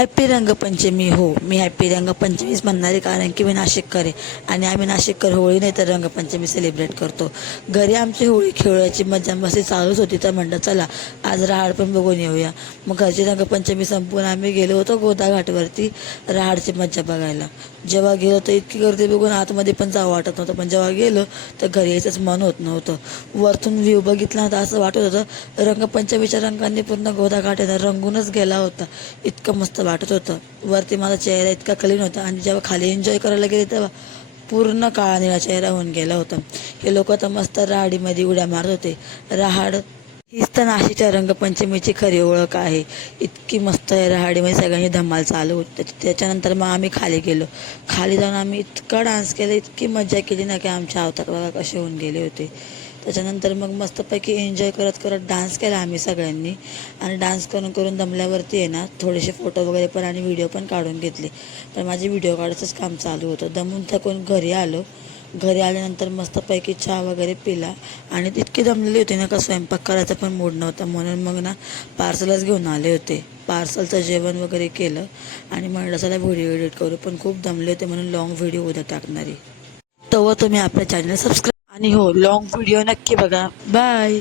Happy Rangpanchami. हो, मी happy रंगपंचमीच म्हणणार आहे, कारण की मी नाशिककर आहे आणि आम्ही नाशिककर होळी नाही तर रंगपंचमी सेलिब्रेट करतो. घरी आमची होळी खेळायची मजा मस्ती चालूच होती, तर म्हणलं चला आज रहाड पण बघून येऊया. मग घरची रंगपंचमी संपून आम्ही गेलो होतो गोदा घाटवरती रहाडची मजा बघायला. जेव्हा गेलो तर इतकी गर्दी बघून आतमध्ये पण जावं वाटत नव्हतं, पण जेव्हा गेलो तर घरी यायचंच मन होत नव्हतं. वरतून व्ह्यू बघितला तर असं वाटत होतं रंगपंचमीच्या रंगांनी पूर्ण गोदा घाट रंगूनच गेला होता. इतकं मस्त वाटत होतं. वरती माझा चेहरा इतका क्लीन होता आणि जेव्हा खाली एन्जॉय करायला गेले तेव्हा पूर्ण काळा निळा चेहरा होऊन गेला होता. हे लोक तर मस्त राहाडीमध्ये उड्या मारत होते. रहाड हीच तर नाशिकच्या रंगपंचमीची खरी ओळख आहे. इतकी मस्त आहे रहाडीमध्ये सगळ्यांनी धमाल चालू होती. त्याच्यानंतर मग आम्ही खाली गेलो. खाली जाऊन आम्ही इतका डान्स केला, इतकी मजा केली ना की आमचे अवतार बघा कसे होऊन गेले होते. त्याच्यानंतर मग मस्तपैकी एन्जॉय करत करत डान्स केला आम्ही सगळ्यांनी आणि डान्स करून करून दमल्यावरती आहे ना थोडेसे फोटो वगैरे पण आणि व्हिडिओ पण काढून घेतले. पण माझे व्हिडिओ काढायचंच काम चालू होतं. दमून थकून घरी आलो. घरी आल्यानंतर मस्तपैकी चहा वगैरे पिला आणि इतकी दमलेली होती ना का स्वयंपाक करायचा पण मूड नव्हता, म्हणून मग ना पार्सलच घेऊन आले होते. पार्सलचं जेवण वगैरे केलं आणि म्हणलं चला व्हिडिओ एडिट करू, पण खूप दमले होते म्हणून लॉंग व्हिडिओ उद्या टाकणारी. तेव्हा तुम्ही आपल्या चॅनल सबस्क्राईब आणि हो लॉंग व्हिडिओ नक्की बघा. बाय.